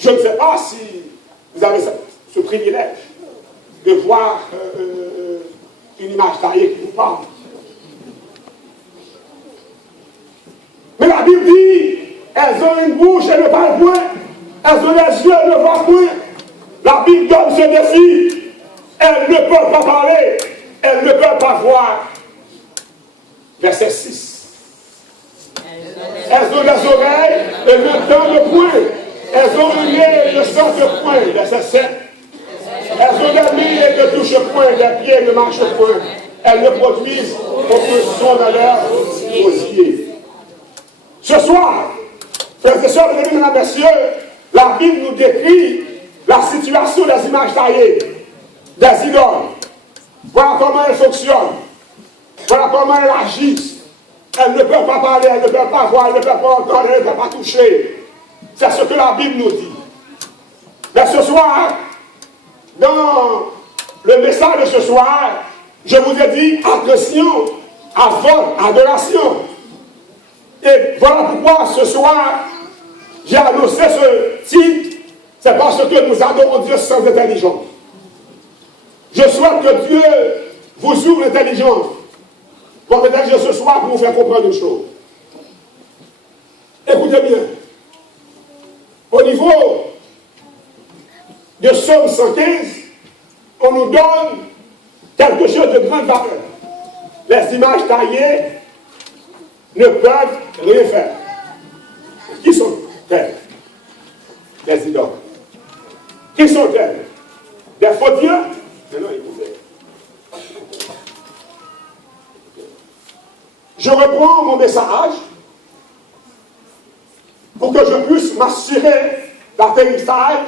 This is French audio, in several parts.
Je ne sais pas si vous avez ce privilège de voir une image taillée qui vous parle. Mais la Bible dit, elles ont une bouche et ne parlent point. Elles ont les yeux et ne voient point. La Bible donne ce défi. Elles ne peuvent pas parler. Elles ne peuvent pas voir. Verset 6. Elles ont des oreilles et n'entendent point. Elles ont un nez et ne sentent point. Verset 7. Elles ont des mains et ne touchent point. Des pieds et ne marchent point. Elles ne produisent aucun son dans leur osier. Ce soir, frères et sœurs, mesdames et messieurs, la Bible nous décrit la situation des images taillées, des idoles. Voilà comment elles fonctionnent. Voilà comment elles agissent. Elles ne peuvent pas parler, elles ne peuvent pas voir, elles ne peuvent pas entendre, elles ne peuvent pas toucher. C'est ce que la Bible nous dit. Mais ce soir, dans le message de ce soir, je vous ai dit attention à votre adoration. Et voilà pourquoi ce soir, j'ai annoncé ce titre. C'est parce que nous adorons Dieu sans intelligence. Je souhaite que Dieu vous ouvre l'intelligence. Votre intelligence ce soir pour vous faire comprendre une chose. Écoutez bien. Au niveau de Somme 115, on nous donne quelque chose de grande valeur. Les images taillées ne peuvent rien faire. Qui sont-elles? Les idoles. Qui sont-elles? Des faux dieux? Non, écoutez. Je reprends mon message pour que je puisse m'assurer l'atterrissage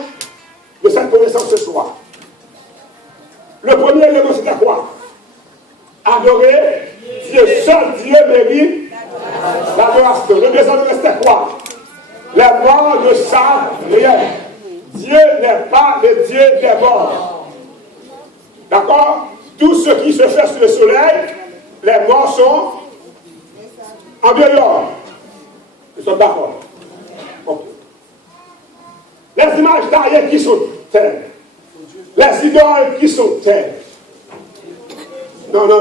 de cette connaissance ce soir. Le premier élément, c'était quoi? Adorer Dieu. Seul Dieu mérite l'adoration. Le deuxième élément, c'était quoi? Les morts ne savent rien. Dieu n'est pas le Dieu des morts. D'accord? Tout ce qui se fait sous le soleil, les morts sont en dehors. Nous sommes d'accord. Okay. Les images taillées qui sont-elles? Les idoles qui sont-elles? Non. Non.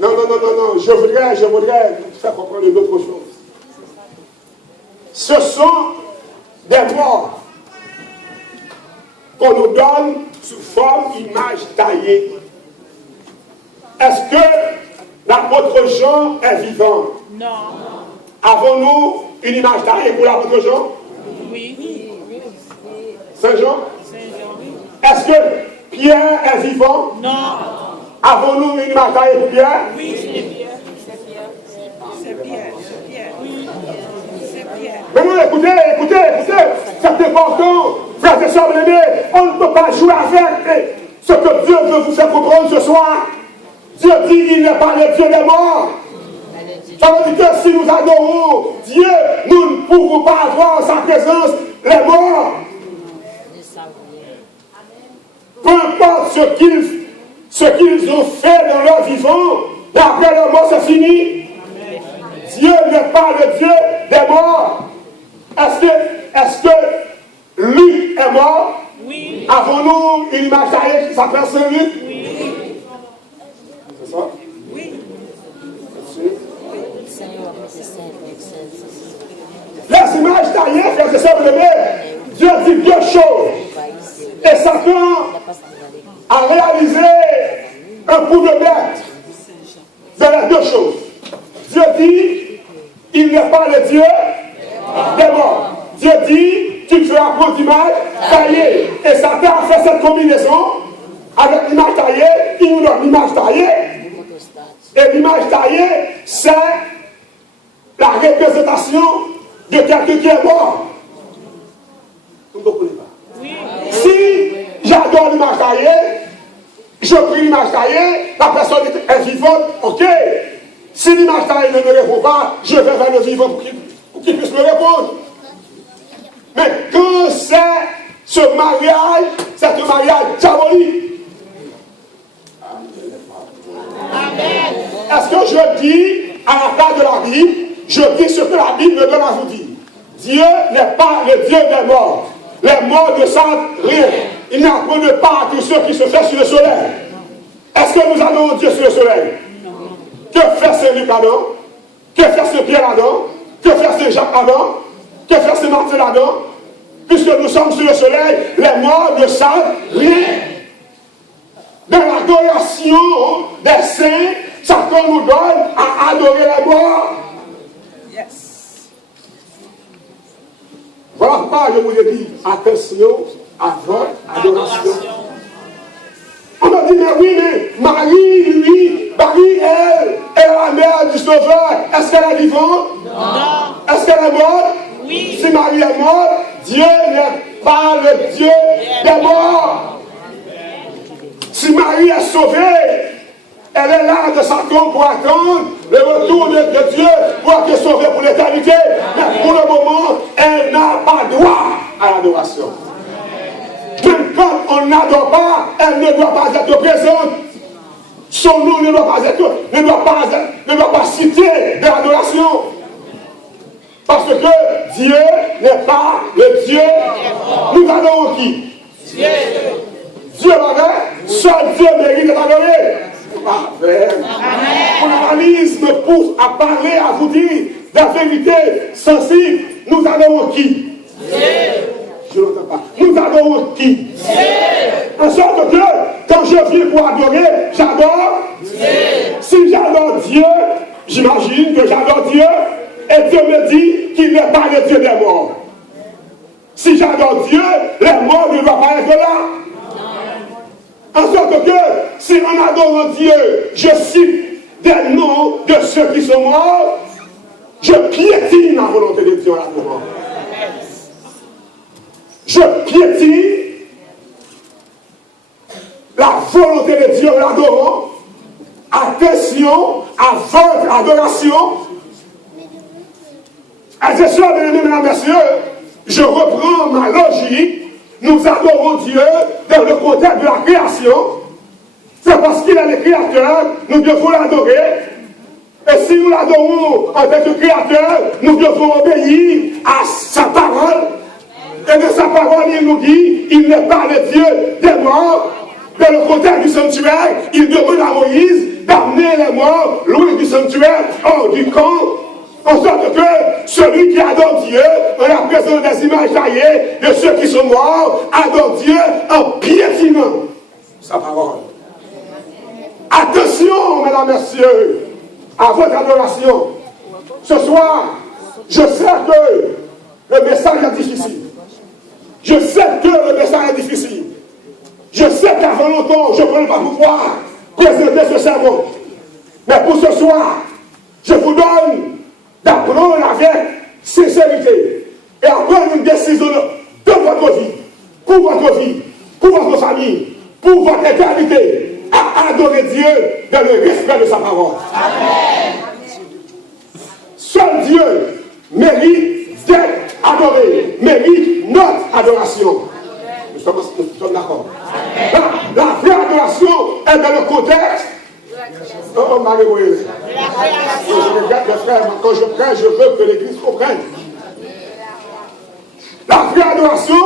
Je voudrais faire comprendre une autre chose. Ce sont des morts qu'on nous donne sous forme d'image taillée. Est-ce que l'apôtre Jean est vivant? Non. Avons-nous une image taillée pour l'apôtre Jean? Oui. Saint Jean? Est-ce que Pierre est vivant? Non. Avons-nous une image taillée pour Pierre? Oui, c'est Pierre. C'est Pierre. Oui. C'est Pierre. Maintenant, écoutez, c'est important, frères et sœurs bien-aimés, on ne peut pas jouer avec ce que Dieu veut vous faire comprendre ce soir. Dieu dit qu'il n'est pas le Dieu des morts. Ça veut dire que si nous adorons Dieu, nous ne pouvons pas avoir en sa présence les morts. Peu importe ce qu'ils ont fait dans leur vivant, après leur mort, c'est fini. Dieu n'est pas le Dieu des morts. Est-ce que Luc est mort? Oui. Avons-nous une image taillée qui s'appelle Saint-Luc? Oui. C'est ça? Oui. Les images taillées, frères et sœurs bien-aimés, Dieu dit deux choses. Et Satan a réalisé un coup de bête de les deux choses. Dieu dit, il n'est pas le Dieu des morts. Dieu dit, tu feras point d'image taillée. Et Satan a fait cette combinaison avec l'image taillée, il nous donne l'image taillée. Et l'image taillée, c'est la représentation de quelqu'un qui est mort. Vous ne comprenez pas? Oui. Si j'adore l'image taillée, je prie l'image taillée, la personne est vivante, ok. Si l'image taillée ne me répond pas, je vais vers le vivant pour qu'il puisse me répondre. Mais quand c'est ce mariage, c'est un mariage diabolique. Amen. Est-ce que je dis à la place de la Bible, je dis ce que la Bible me donne à vous dire? Dieu n'est pas le Dieu des morts. Les morts ne savent rien. Il n'apprenait pas à tous ceux qui se font sur le soleil. Est-ce que nous adorons Dieu sur le soleil? Que fait Saint-Luc Adam? Que fait Saint-Pierre Adam? Que fait Saint-Jacques Adam? Que fait Saint-Martin Adam? Puisque nous sommes sur le soleil, les morts ne savent rien. Dans l'adoration des saints, Satan nous donne à adorer les morts. Yes. Voilà pourquoi je vous ai dit, attention à votre adoration. On m'a dit, mais oui, mais Marie, elle est la mère du Sauveur. Est-ce qu'elle est vivante? Non. Est-ce qu'elle est morte? Oui. Si Marie est morte, Dieu n'est pas le Dieu des morts. Si Marie est sauvée, elle est là de sa tombe pour attendre le retour de Dieu pour être sauvée pour l'éternité. Mais pour le moment, elle n'a pas droit à l'adoration. Même quand on n'adore pas, elle ne doit pas être présente. Son nom ne doit pas citer de l'adoration. Parce que Dieu n'est pas le Dieu. Nous adorons qui? Dieu. Dieu l'avait, seul Dieu mérite d'être adoré. Amen. Mon analyse me pousse à parler, à vous dire la vérité sensible. Nous adorons qui? Dieu. Je n'entends pas. Nous adorons qui? Dieu. En sorte que quand je viens pour adorer, j'adore Dieu. Si j'adore Dieu, j'imagine que j'adore Dieu, et Dieu me dit qu'il n'est pas le Dieu des morts. Si j'adore Dieu, les morts ne doivent pas être là. En sorte que, si en adorant Dieu, je cite des noms de ceux qui sont morts, je piétine la volonté de Dieu en l'adorant. Je piétine la volonté de Dieu en l'adorant. Attention à votre adoration. Attention, mesdames et messieurs, je reprends ma logique. Nous adorons Dieu dans le contexte de la création. C'est parce qu'il est le créateur, nous devons l'adorer. Et si nous l'adorons en tant que créateur, nous devons obéir à sa parole. Et de sa parole, il nous dit, il n'est pas le Dieu des morts. Dans le contexte du sanctuaire, il demande à Moïse d'amener les morts loin du sanctuaire, hors du camp. En sorte que celui qui adore Dieu, en la présence des images taillées, de ceux qui sont morts, adore Dieu en piétinant sa parole. Attention, mesdames et messieurs, à votre adoration. Ce soir, je sais que le message est difficile. Je sais que le message est difficile. Je sais qu'avant longtemps, je ne pourrais pas pouvoir présenter ce sermon. Mais pour ce soir, je vous donne d'apprendre avec sincérité et à prendre une décision de votre vie, pour votre famille, pour votre éternité, à adorer Dieu dans le respect de sa parole. Amen. Seul Dieu mérite d'être adoré, mérite notre adoration. Nous sommes d'accord. La vraie adoration est dans le contexte. Oh, Marie-Moïse. Je regarde les frères, quand je prêche, je veux que l'église comprenne. La vraie adoration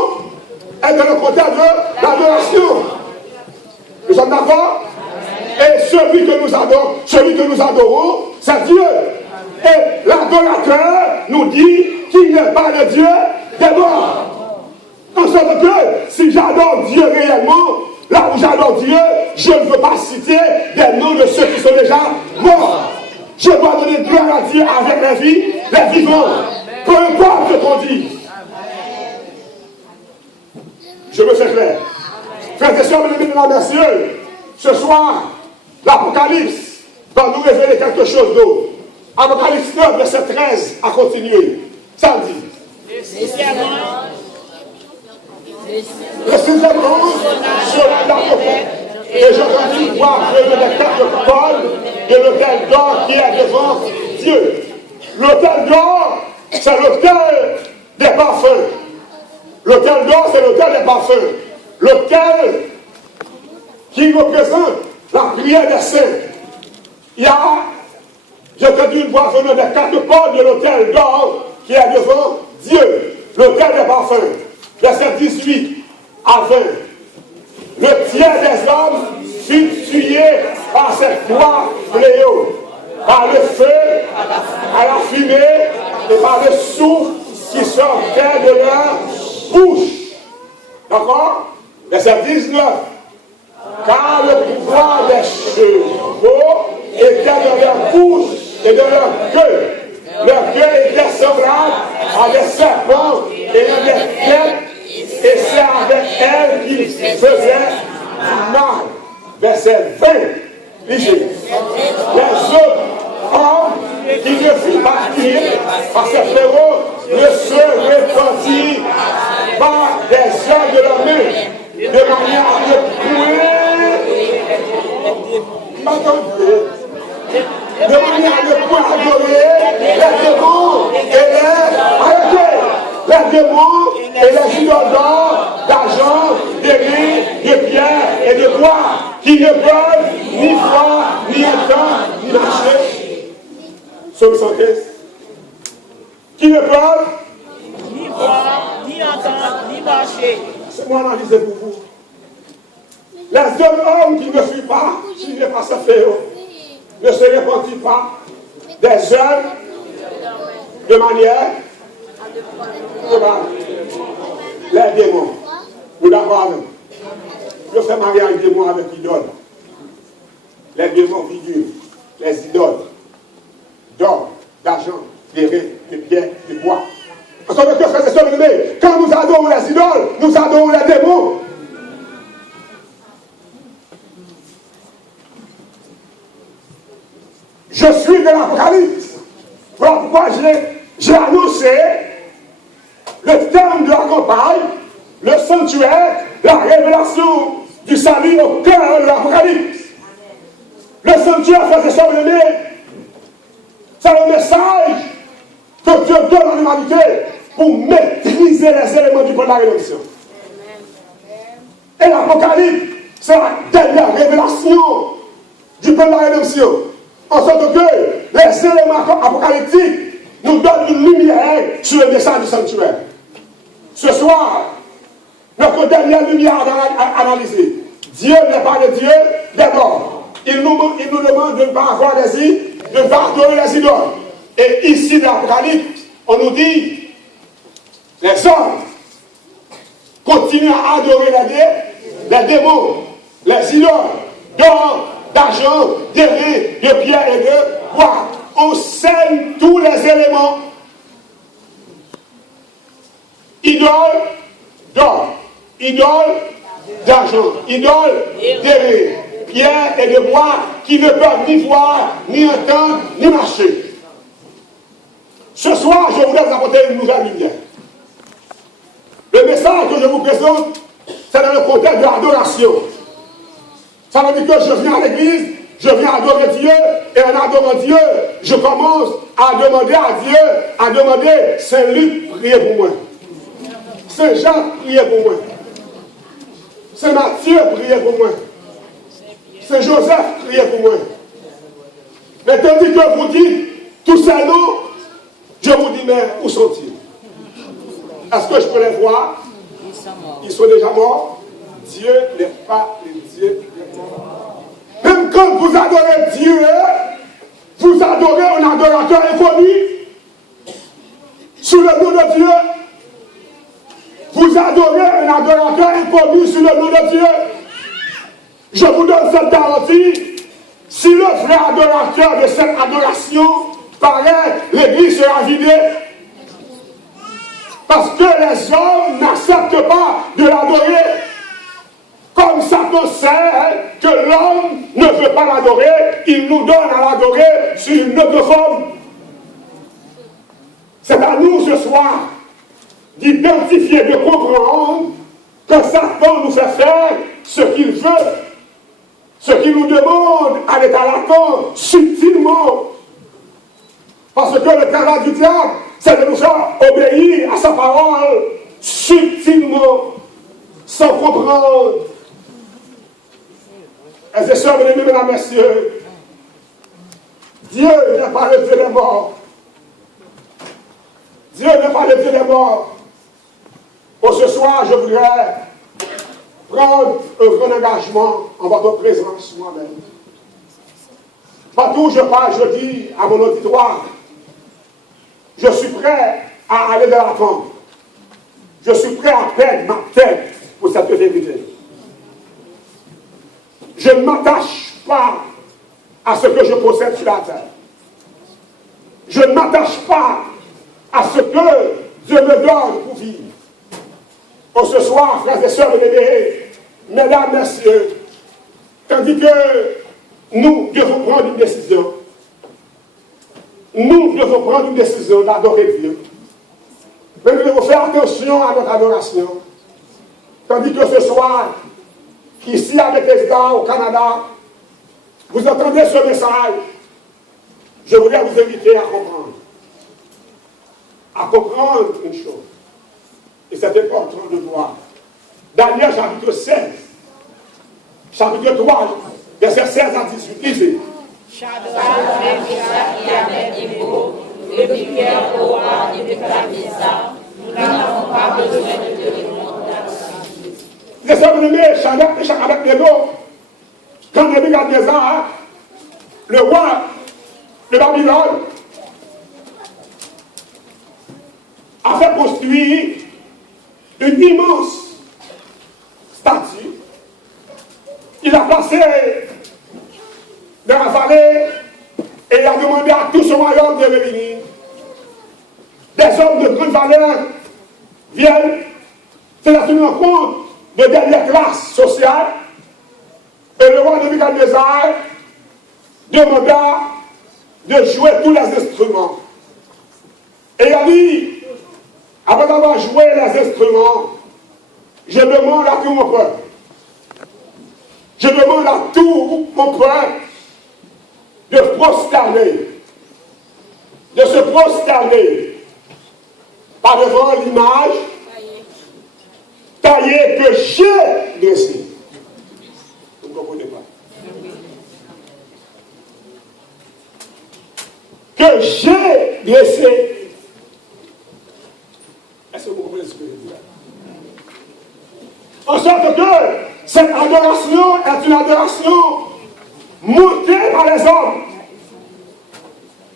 est dans le contexte de l'adoration. Nous sommes d'accord? Et celui que nous adorons, c'est Dieu. Et l'adorateur nous dit qu'il n'est pas le Dieu des morts. En sorte que si j'adore Dieu réellement, là où j'adore Dieu, je ne veux pas citer des noms de ceux qui sont déjà morts. Je dois donner gloire à Dieu avec la vie, les vivants. Peu importe ce qu'on dit. Je me fais clair. Frères et sœurs, mesdames et messieurs, ce soir, l'Apocalypse va nous révéler quelque chose d'autre. Apocalypse 9, verset 13, à continuer. Ça dit. Le sixième ange sera la prophète. Et j'entendis voir venir des quatre colonnes de l'autel d'or qui est devant Dieu. L'autel d'or, c'est l'autel des parfums. L'autel d'or, c'est l'autel des parfums. L'autel qui représente la prière des saints. J'ai entendu une voix venir des quatre colonnes de l'autel d'or qui est devant Dieu, l'auteur des parfums, verset 18 à 20. Le tiers des hommes fut tué par cette loi fléau, par le feu, à la fumée et par le souffle qui sortait de leur bouche. D'accord? Verset 19. Car le pouvoir des chevaux était dans leur bouche et dans leur queue. Leur queue était semblable à des serpents ayant des têtes, et c'est avec elle qu'ils faisaient du mal. Verset 20. Lisez. Les autres hommes qui ne furent pas tués par ces fléaux ne se répandirent par des œuvres de leurs mains, de manière à ne point adorer les démons et les idoles d'or, d'argent, d'airain, de pierre et de bois, qui ne peuvent ni voir, ni entendre, ni marcher. Psaume 115. Qui ne peuvent ni voir, ni entendre, ni marcher. C'est moi l'analyser pour vous. Les deux hommes qui ne fuient pas, qui ne pas se faire, ne se répandent pas des œuvres de manière de mal. Les démons. Vous d'accord? Je fais marier un démon avec l'idole. Les démons figurent, les idoles d'or, d'argent, d'airain, de pierre, de bois. Parce que frères et sœurs bien-aimés, quand nous adorons les idoles, nous adorons les démons. Je suis de l'Apocalypse. Voilà pourquoi j'ai annoncé le thème de la campagne, le sanctuaire, la révélation du salut au cœur de l'Apocalypse. Le sanctuaire, frères et sœurs bien-aimés, c'est le message que Dieu donne à l'humanité pour maîtriser les éléments du plan de la rédemption. Et l'Apocalypse, c'est la dernière révélation du plan de la rédemption. En sorte que les éléments apocalyptiques nous donnent une lumière sur le message du sanctuaire. Ce soir, notre dernière lumière à analyser. Dieu n'est pas le Dieu des morts. Il nous demande de ne pas avoir des idoles, de ne pas adorer les idoles. Et ici, dans l'Apocalypse, on nous dit, les hommes continuent à adorer les démons, les idoles, d'or, d'argent, d'airain, de pierre et de bois. On scelle tous les éléments. Idole d'or, idole d'argent, idole d'airain, pierre et de bois qui ne peuvent ni voir, ni entendre, ni marcher. Ce soir, je voudrais vous apporter une nouvelle lumière. Le message que je vous présente, c'est dans le contexte de l'adoration. Ça veut dire que je viens à l'église, je viens adorer Dieu, et en adorant Dieu, je commence à demander à Dieu, à demander, Saint Luc, priez pour moi. Saint Jacques, priez pour moi. Saint Matthieu, priez pour moi. Saint Joseph, priez pour moi. Mais tandis que vous dites tous ces noms, je vous dis, mais où sont-ils? Est-ce que je peux les voir? Ils sont déjà morts. Dieu n'est pas le Dieu des morts. Même quand vous adorez Dieu, vous adorez un adorateur inconnu sous le nom de Dieu. Vous adorez un adorateur inconnu sous le nom de Dieu. Je vous donne cette garantie. Si le vrai adorateur de cette adoration paraît, l'église sera vidée. Parce que les hommes n'acceptent pas de l'adorer. Comme Satan sait que l'homme ne veut pas l'adorer, il nous donne à l'adorer sur une autre forme. C'est à nous ce soir d'identifier, de comprendre que Satan nous fait faire ce qu'il veut, ce qu'il nous demande à l'état latent, subtilement. Parce que le travail du diable, c'est de nous faire obéir à sa parole subtilement, sans comprendre. Et sœurs, bien-aimés, mesdames, messieurs, Dieu n'est pas le Dieu des morts. Dieu n'est pas le Dieu des morts. Pour ce soir, je voudrais prendre un grand engagement en votre présence moi-même. Partout où je parle, je dis à mon auditoire, je suis prêt à aller de l'avant. Je suis prêt à perdre ma tête pour cette vérité. Je ne m'attache pas à ce que je possède sur la terre. Je ne m'attache pas à ce que Dieu me donne pour vivre. Pour ce soir, frères et sœurs bien-aimés, mesdames, messieurs, tandis que nous devons prendre une décision, nous devons prendre une décision d'adorer Dieu. Mais nous devons faire attention à notre adoration. Tandis que ce soir, ici à Bethesda, au Canada, vous entendez ce message, je voudrais vous inviter à comprendre. À comprendre une chose. Et c'est important de voir. Daniel chapitre 16, chapitre 3, verset 16 à 18. Lisez. Les hommes nommés Shadrach, Meshach, Abednego, quand Nebuchadnezzar, le roi de Babylone, a fait construire une immense statue. Il a placé dans la vallée et il a demandé à tout son royaume de revenir. Des hommes de grande valeur viennent, c'est la tenue en compte de dernière classe sociale. Et le roi de Nebuchadnezzar demanda de jouer tous les instruments. Et il a dit, après avoir joué les instruments, je demande à tout mon peuple, je demande à tout mon peuple de se prosterner par devant l'image taillée que j'ai dressée. Vous ne comprenez pas? Que j'ai dressée. Est-ce que vous comprenez ce que je dis là? En sorte que cette adoration est une adoration montée par les hommes.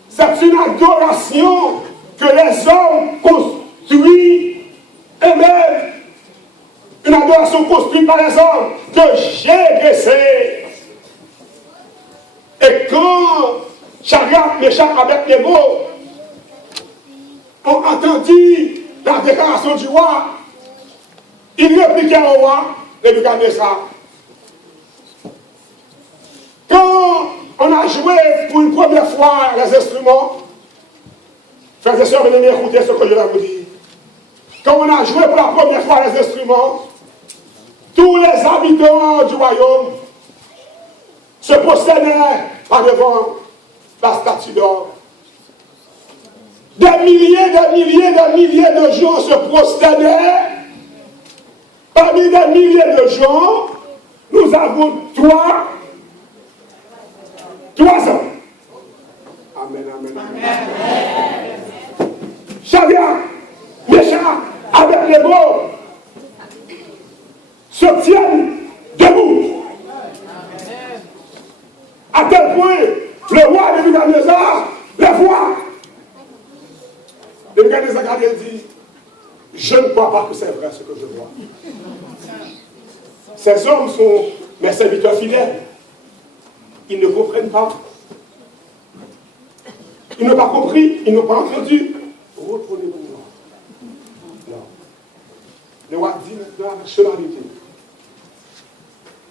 C'est une adoration que les hommes construisent eux-mêmes. Une adoration construite par les hommes que j'ai dressée. Et quand Shadrach, Meshach, Abednego ont entendu la déclaration du roi, ils répliquaient au roi, Nebuchadnezzar. Quand on a joué pour une première fois les instruments, frères et sœurs, venez écouter ce que je vais vous dire. Quand on a joué pour la première fois les instruments, tous les habitants du royaume se prosternaient par devant la statue d'or. Des milliers de gens se prosternaient. Parmi des milliers de gens, nous avons trois hommes. Amen, amen, amen. Shadrach, Meshach, Abednego se tiennent debout. À tel point, le roi de Nebuchadnezzar les voit. Nebuchadnezzar dit, je ne crois pas que c'est vrai ce que je vois. Ces hommes sont mes serviteurs fidèles. Ils ne comprennent pas. Ils n'ont pas compris, ils n'ont pas entendu. Retournez-vous. Non. Le roi dit maintenant avec solennité,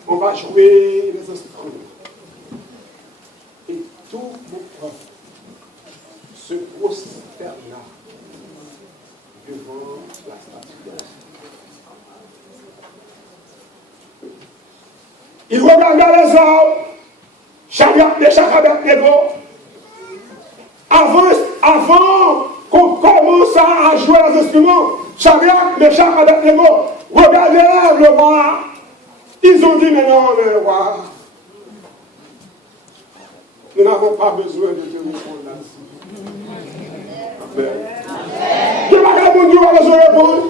on va jouer les instruments. Et tout mon peuple se prosterna devant la statue. Il regarda les hommes, Shadrach, Meshach, Abednego, avant qu'on commence à jouer les instruments. Shadrach, Meshach, Abednego regardèrent le roi. Ils ont dit, mais non, le roi, nous n'avons pas besoin de te répondre là-dessus. Amen. Je ne vais pas mon Dieu va nous répondre.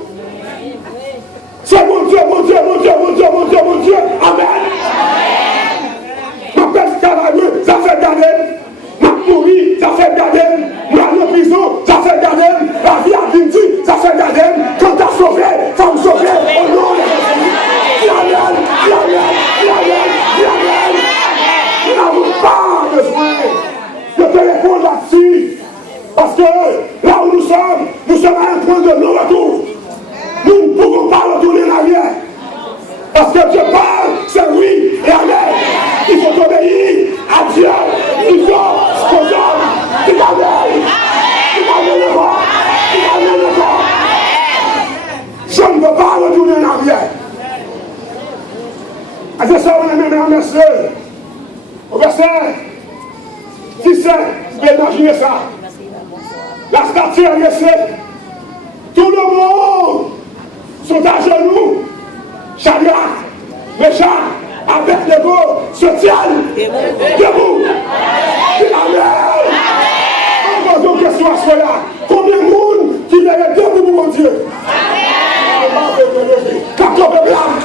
C'est mon Dieu, mon Dieu, mon Dieu, mon Dieu, mon Dieu, mon Dieu. Amen. Ma peste cavalier, ça fait garder. Ma pourri, ça fait garder. Ma en prison, ça fait garder. La vie à Vinti, ça fait garder. Quand tu as sauvé, ça me sauver. Au nom de Jésus. Amen. Nous n'avons pas besoin de te répondre là-dessus. Parce que là où nous sommes à un point de non-retour. Nous ne pouvons pas retourner en arrière. Parce que Dieu parle, c'est oui et amen. Il faut obéir à Dieu. Il faut qu'on donne. Il amène le corps. Je ne veux pas retourner en arrière. C'est ça, mesdames et messieurs. Au verset 17, vous pouvez imaginer ça. La statue est laissée. Tout le monde sont à genoux. Shadrach, Meshach, Abednego se tiennent debout. Amen. On pose une question à cela. Combien de monde qui est debout pour mon Dieu? Quand on peut blâmer.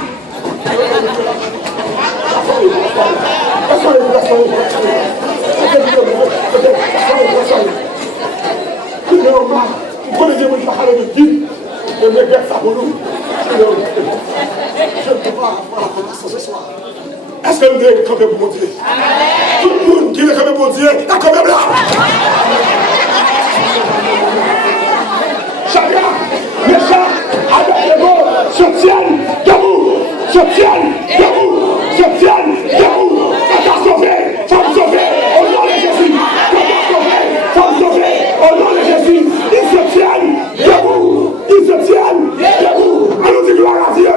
Vous connaissez mon parler de Dieu, je me regrette ça pour nous. Je ne peux pas avoir la connaissance ce soir. Est-ce que nous devons camper pour mon Dieu? Tout le monde qui veut camper pour Dieu, il a quand même là. Chacun, méchant, Abednego, se tiennent debout, se tiennent debout, se tiennent debout. Faut sauver, faut sauver, au nom de Jésus. Faut sauver, faut sauver, au nom de Jésus. Ils se tiennent debout, ils se tiennent debout. Allons dire gloire à Dieu.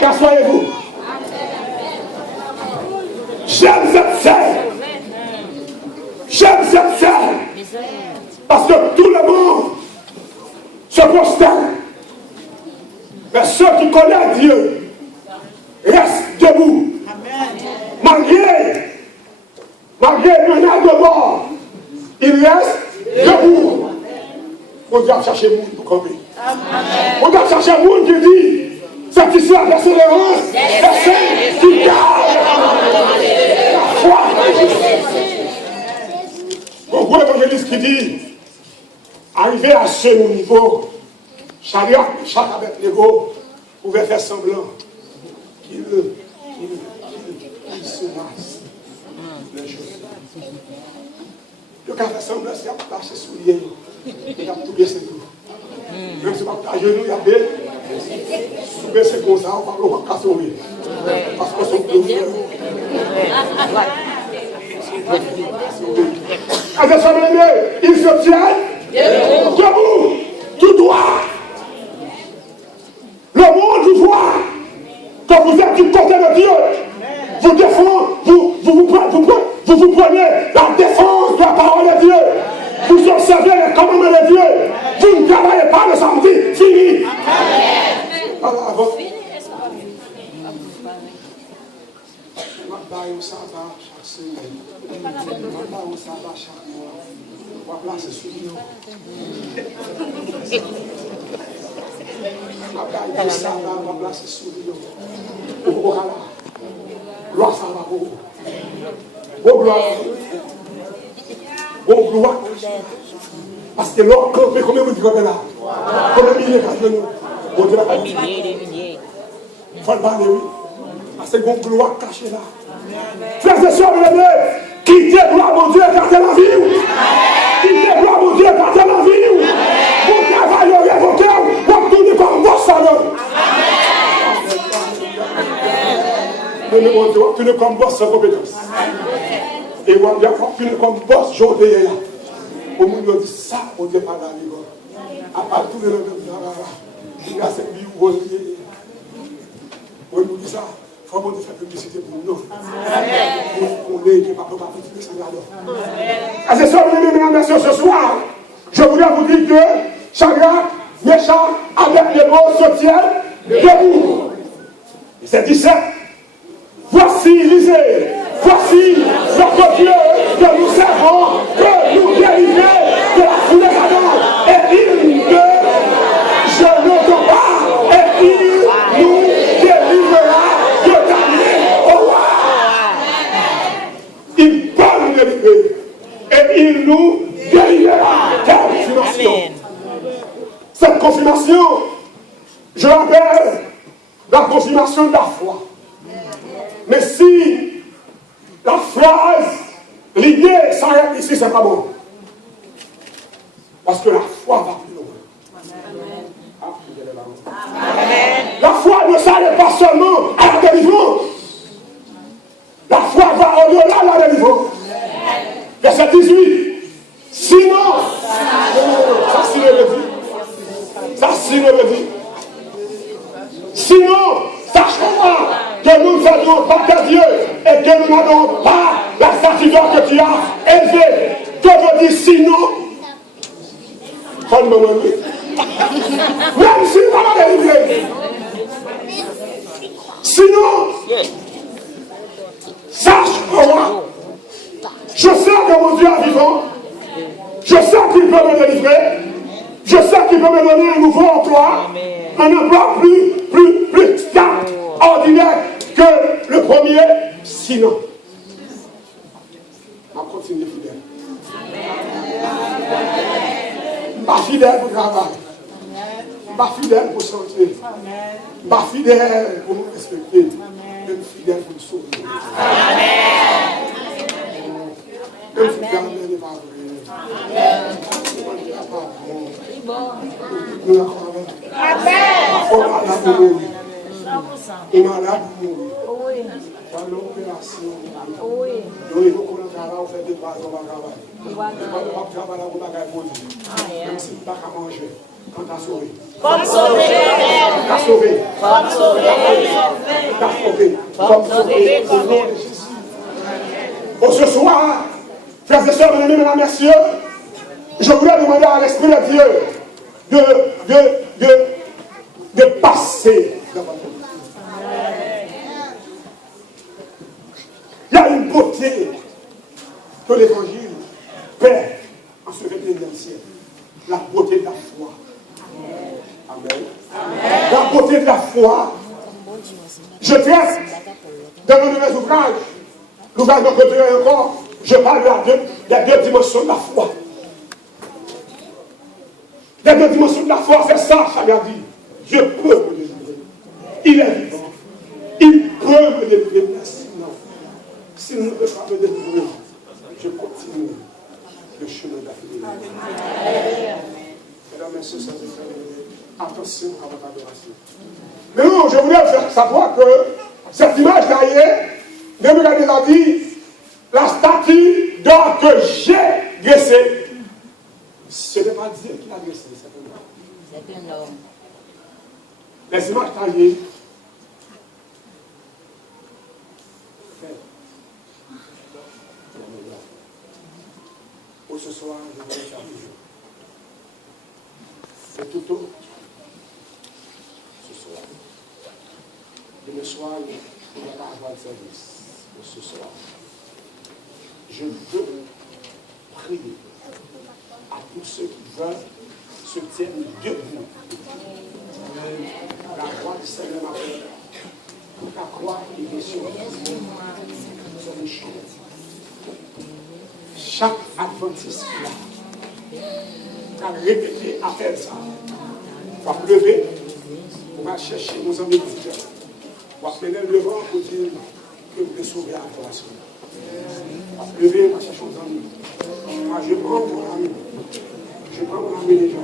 Qu'assoyez-vous. J'aime cette scène. J'aime cette scène. Parce que tout le monde se prosterne. Mais ceux qui connaissent Dieu restent debout. Malgré menace de mort, ils restent debout. On doit chercher le monde pour camper. On doit chercher le monde qui dit c'est ici la persévérance, c'est qui garde la foi. Bon, gros évangéliste qui dit arrivé à ce niveau, chaque Abednego pouvait faire semblant qu'il se masse les choses. Le cas fait semblant, c'est à passer sous les yeux. Il a tout bien ses tout. Même si pas à genoux, il y a bien. Souvent c'est comme ça, on va pas casser. Parce que c'est plus vieux. Ils se tiennent debout, tout droit. Le monde vous voit quand vous êtes du côté de Dieu. Vous défendez, vous prenez la défense de la parole de Dieu. Vous observez les commandements de Dieu. Vous ne travaillez pas le samedi. Fini. Alors, gloire, ça va pour vous. Bon gloire. Bon gloire. Parce que l'homme campé, combien vous dites là? Combien de milliers de nous? Bon Dieu, la milliers. Il faut le parler, oui. Parce que bon gloire cachée là. Frères et sœurs, qui déploie mon Dieu car c'est la vie. Qui déploie mon Dieu car c'est la vie. Vous travaillerez vos cœurs pour tourner comme vos salons. Mais mon Dieu, tu ne comme boss sans compétence. Et on dit, tu ne comme boss, j'en ai là. Au monde dit ça, on dit pas d'aller. À part tout le monde, il y a cette vie où on dit, on nous dit ça, il faut qu'on fasse publicité pour nous. On est capable de participer ça là. C'est ça, mesdames et messieurs, ce soir, je voudrais vous dire que Shadrach, méchants avec les mots se tiennent debout. C'est 17. Voici, lisez, voici notre Dieu que nous servons, que nous délivrer de la foulée d'Adam. Et il ne, je n'entends pas, et il nous délivrera de damner au roi. Il peut nous délivrer, et il nous délivrera. Quelle confirmation! Cette confirmation, je l'appelle la confirmation de la foi. Mais si la phrase, l'idée s'arrête ici, c'est pas bon. Parce que la foi va plus loin. Amen. La foi ne s'arrête pas seulement à la délivrance. La foi va au-delà de la délivrance. Verset 18. Sinon, ça signe le dit. Ça signe le dit. Sinon, sachons que nous ne faisons pas de Dieu et que nous n'avons pas la satisfaction que tu as élevée. Que veut dire sinon? Même si on va délivrer. Sinon, sache moi, je sais que mon Dieu est vivant. Je sais qu'il peut me délivrer. Je sais qu'il peut me donner un nouveau emploi. Un emploi plus stable, ordinaire que le premier. Sinon, on continue fidèle. Pas fidèle pour le travail. Pas fidèle pour chanter. Pas fidèle pour nous respecter. Même fidèle pour nous sauver. Même fidèle n'est pas vrai. Nous la croyons. On est malade pour mourir. On est malade pour mourir. Dans l'opération, nous avons travail, on fait 2-3 ans de travail. On va travailler pour la gagne. Même si tu n'as pas manger, quand tu as sauvé. Comme sauvé. Tu as sauvé. Comme sauvé. Tu as sauvé. Comme sauvé. Au nom de Jésus. Pour ce soir, frères et sœurs, mesdames et messieurs, je voudrais demander à l'Esprit de Dieu de passer dans votre vie. Il y a une beauté que l'Évangile perd en ce 21e siècle. La beauté de la foi. Amen. La beauté de la foi. Je traite dans un de mes ouvrages, l'ouvrage de côté encore, je parle des deux dimensions de la foi. Les deux dimensions de la foi, c'est ça, ça vient dire. Dieu peut me délivrer. Il est vivant. Il peut me délivrer. Mais sinon, s'il ne peut pas me délivrer, je continue le chemin de la fidélité. Mesdames et messieurs, attention à votre adoration. Mais non, je voulais faire savoir que cette image derrière, même quand il a dit, la statue d'or que j'ai dressée, ce n'est pas Dieu qui l'a dressé, c'est un homme. Les images taillées. Pour ce soir, je vais faire un jour. C'est tout autre. Ce soir. Demain soir, il n'y a pas avoir de service. Pour ce soir. Je veux prier à tous ceux qui veulent se tiennent debout. La croix du Seigneur m'appelle. La croix est sur une chose. Chaque adventiste là, a répété, appelle ça. On va lever, on va chercher nos amis visiteurs. On va appeler le vent pour dire que vous pouvez sauver la population. On va lever, on va chercher nos amis. Moi, je prends mon ami. Je prends mon ami déjà.